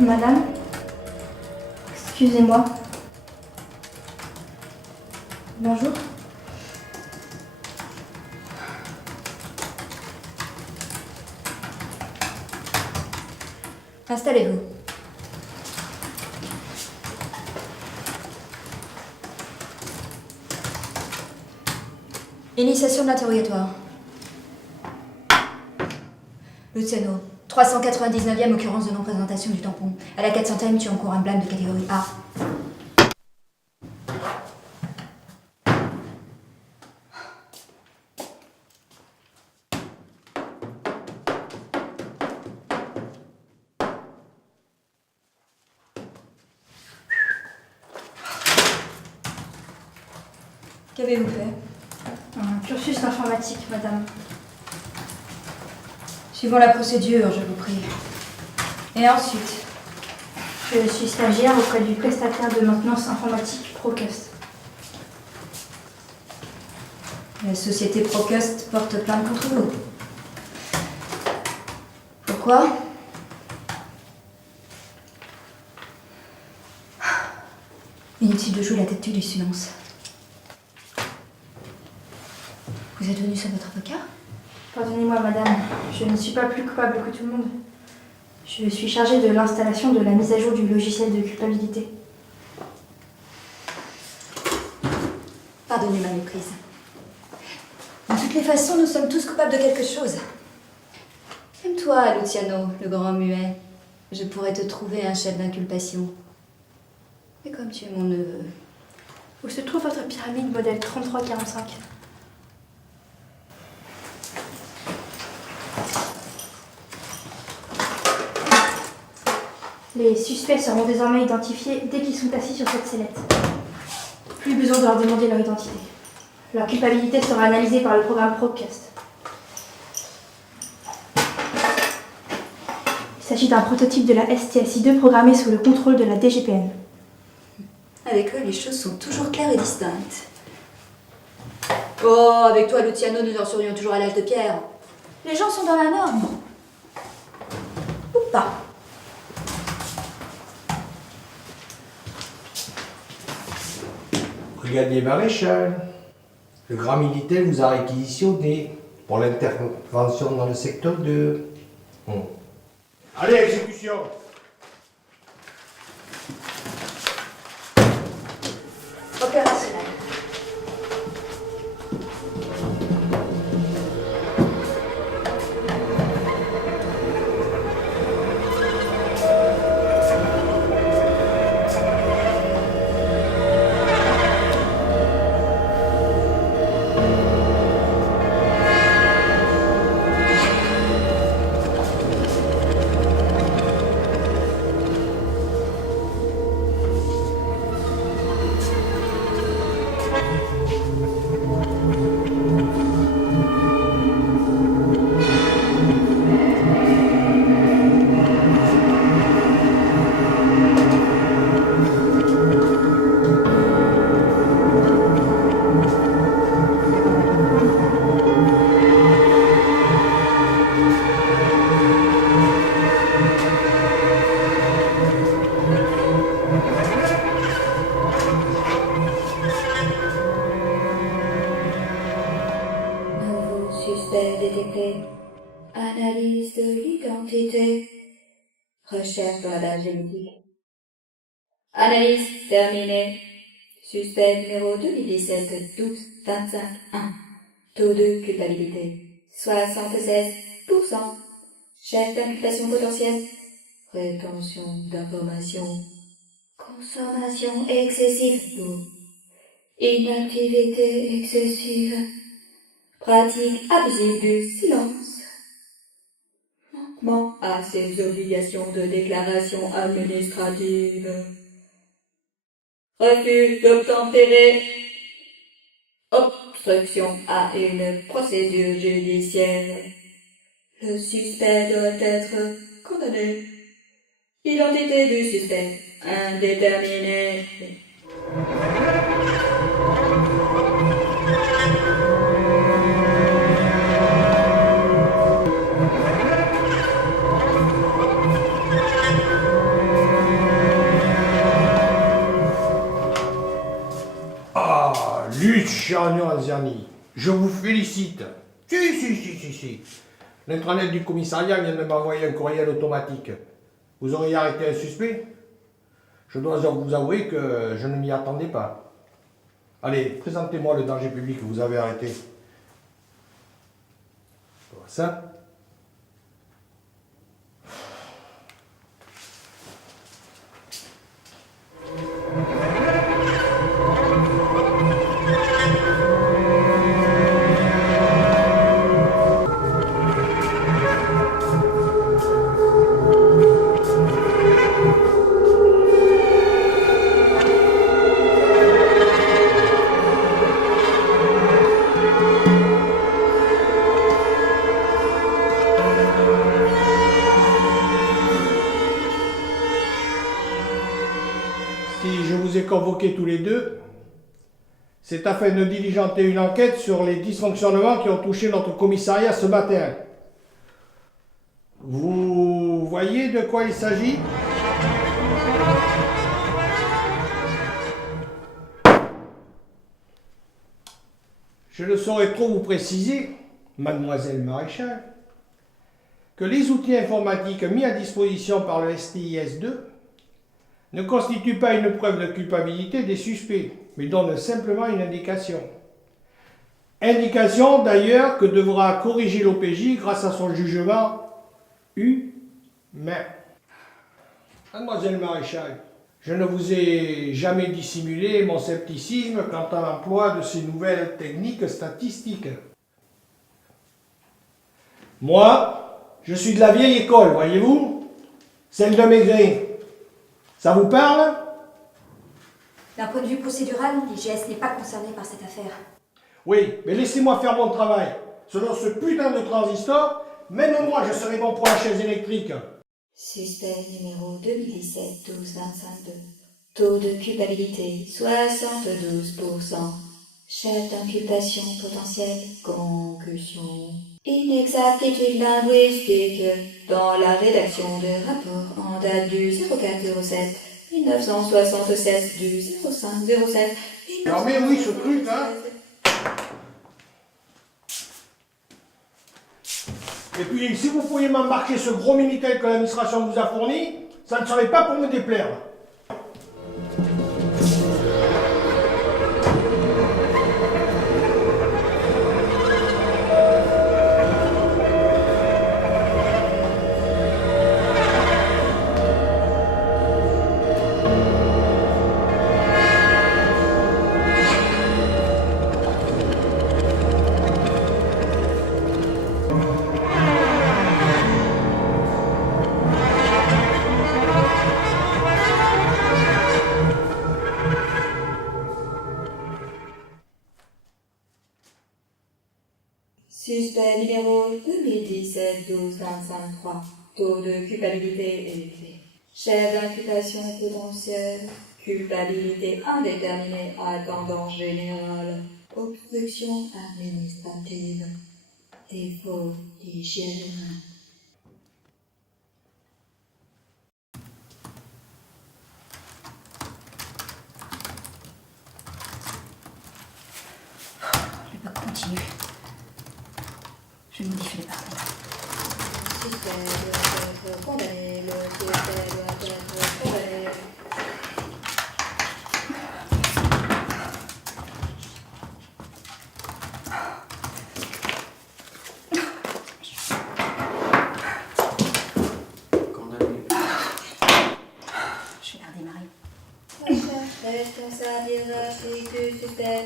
Madame, excusez-moi. Bonjour. Installez-vous. Initiation de l'interrogatoire. Luciano, 399e occurrence de non-présentation du tampon. À la 400e, tu encours un blâme de catégorie A. Qu'avez-vous fait? Un cursus informatique, madame. Suivons la procédure, je vous prie. Et ensuite? Je suis stagiaire auprès du prestataire de maintenance informatique Procust. La société Procust porte plainte contre vous. Pourquoi? Inutile de jouer la tête du silence. Vous êtes venu sur votre avocat? Pardonnez-moi, madame, je ne suis pas plus coupable que tout le monde. Je suis chargée de l'installation de la mise à jour du logiciel de culpabilité. Pardonnez ma méprise. De toutes les façons, nous sommes tous coupables de quelque chose. Même toi, Luciano, le grand muet, je pourrais te trouver un chef d'inculpation. Mais comme tu es mon neveu... Où se trouve votre pyramide modèle 3345? Les suspects seront désormais identifiés dès qu'ils sont assis sur cette sellette. Plus besoin de leur demander leur identité. Leur culpabilité sera analysée par le programme Procust. Il s'agit d'un prototype de la STSI-2 programmé sous le contrôle de la DGPN. Avec eux, les choses sont toujours claires et distinctes. Oh, avec toi, Luciano, nous en serions toujours à l'âge de pierre. Les gens sont dans la norme. Ou pas. Brigadier maréchal, le grand militaire vous a réquisitionné pour l'intervention dans le secteur de... Allez, exécution! Opérationnel. Analyse de l'identité. Recherche dans la base génétique. Analyse terminée. Suspect numéro 2017-12-25-1. Taux de culpabilité 76%. Chef d'inculpation potentielle. Rétention d'informations. Consommation excessive d'eau. Inactivité excessive. Pratique abusive du silence. Manquement à ses obligations de déclaration administrative. Refus d'obtempérer. Obstruction à une procédure judiciaire. Le suspect doit être condamné. Identité du suspect indéterminée. Jean Anziani, je vous félicite. Si. L'intranet du commissariat vient de m'envoyer un courriel automatique. Vous auriez arrêté un suspect? Je dois vous avouer que je ne m'y attendais pas. Allez, présentez-moi le danger public que vous avez arrêté. Ça? Si je vous ai convoqués tous les deux, c'est afin de diligenter une enquête sur les dysfonctionnements qui ont touché notre commissariat ce matin. Vous voyez de quoi il s'agit? Je ne saurais trop vous préciser, mademoiselle Maréchal, que les outils informatiques mis à disposition par le STIS-2 ne constituent pas une preuve de culpabilité des suspects, mais donnent simplement une indication. Indication d'ailleurs que devra corriger l'OPJ grâce à son jugement humain. Mademoiselle Maréchal, je ne vous ai jamais dissimulé mon scepticisme quant à l'emploi de ces nouvelles techniques statistiques. Moi, je suis de la vieille école, voyez-vous, celle de Maigret. Ça vous parle? D'un point de vue procédural, l'IGS n'est pas concerné par cette affaire. Oui, mais laissez-moi faire mon travail. Selon ce putain de transistor, même moi je serai bon pour la chaise électrique. Suspect numéro 2017-12-25-2. Taux de culpabilité 72%. Chef d'inculpation potentielle, concussion. Inexactitude linguistique dans la rédaction de rapport en date du 0407 1976 du 0507. Non mais oui, ce truc, hein. Et puis, si vous pouviez m'embarquer ce gros Minitel que l'administration vous a fourni, ça ne serait pas pour me déplaire. Suspect numéro 2017-12-25-3. Taux de culpabilité élevé. Chef d'inculpation potentielle. Culpabilité indéterminée à tendance générale. Obstruction administrative. Défaut d'hygiène. L'époque continue. Je modifie les paramètres. Suspect doit être condamné. Le suspect doit être condamné. Je vais la redémarrer. Responsable hiérarchique du suspect.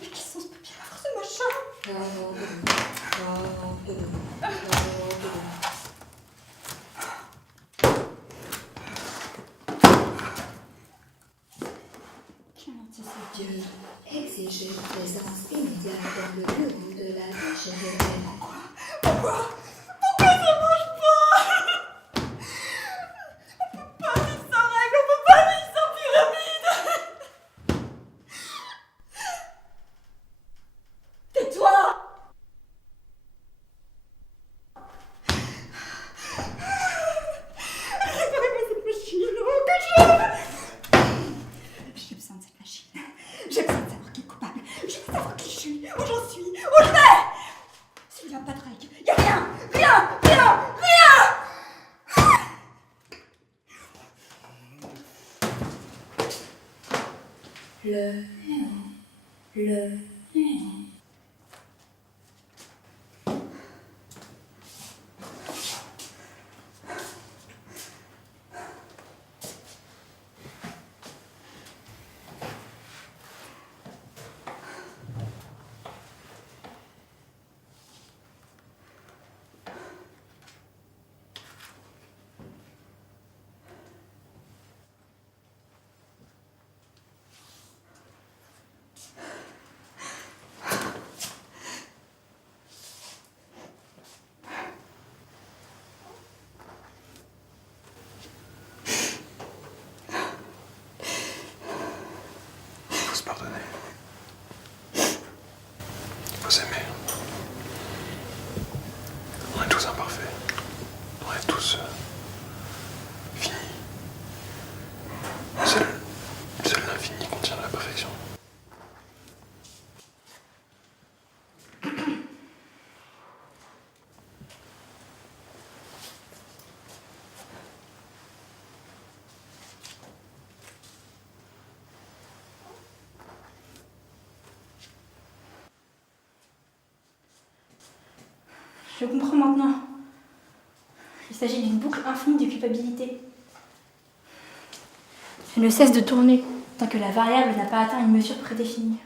Mais qu'est-ce que ce papier là, ce machin? Dieu, exigez présence immédiate dans le bureau de la DGRL. Pourquoi ça marche pas? On peut pas vivre sans règle, on peut pas vivre sans pyramide. Tais-toi. Le néant. Le néant. Faut se pardonner. Faut s'aimer. On est tous imparfaits. On est tous finis. Seul l'infini contient la perfection. Je comprends maintenant. Il s'agit d'une boucle infinie de culpabilité. Elle ne cesse de tourner tant que la variable n'a pas atteint une mesure prédéfinie.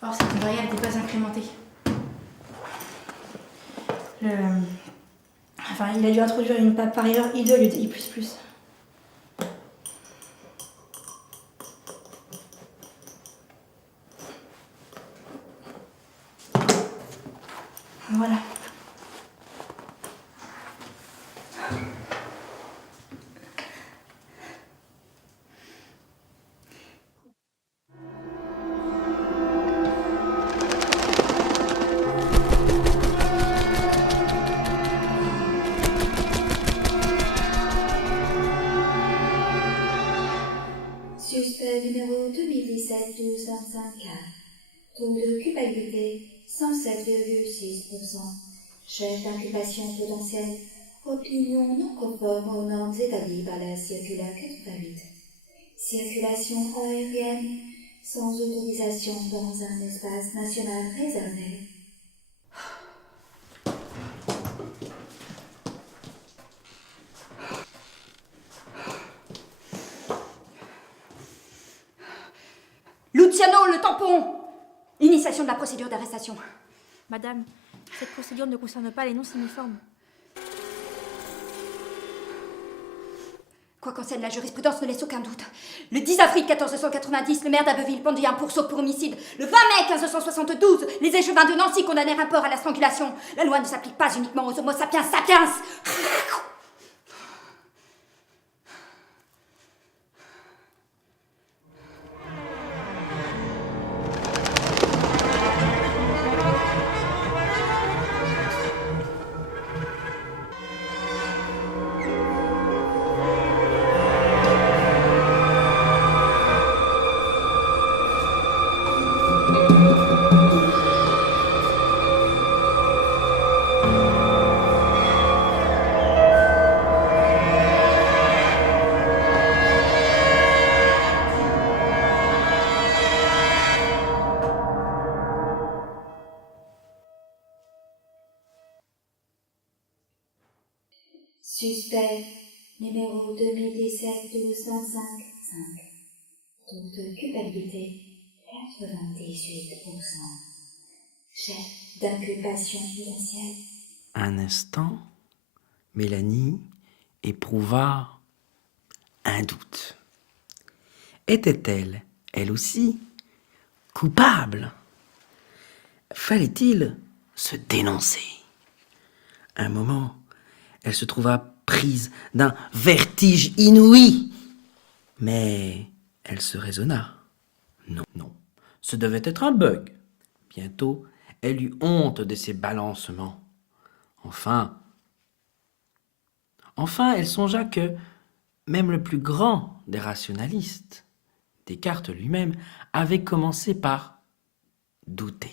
Or, cette variable n'est pas incrémentée. Il a dû introduire une par erreur I2 au lieu de I++. Voilà. Suspect numéro 2017-1225K. Taux de culpabilité 107,6%. Chef d'inculpation potentielle. Opinion non conforme aux normes établies par la circulaire 88. Circulation aérienne sans autorisation dans un espace national réservé. Luciano, le tampon! Initiation de la procédure d'arrestation. Madame, cette procédure ne concerne pas les noms simiformes. Quoi qu'enseigne la jurisprudence ne laisse aucun doute. Le 10 avril 1490, le maire d'Abbeville pendit un pourceau pour homicide. Le 20 mai 1572, les échevins de Nancy condamnèrent un porc à la strangulation. La loi ne s'applique pas uniquement aux homo sapiens sapiens. Suspect numéro 2017-1225-5. Taux de culpabilité 98%. Chef d'inculpation potentielle. Un instant, Mélanie éprouva un doute. Était-elle, elle aussi, coupable? Fallait-il se dénoncer? Un moment, elle se trouva prise d'un vertige inouï. Mais elle se raisonna. Non, ce devait être un bug. Bientôt, elle eut honte de ses balancements. Enfin, elle songea que même le plus grand des rationalistes, Descartes lui-même, avait commencé par douter.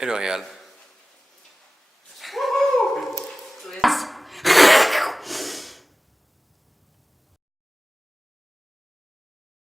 et le réal.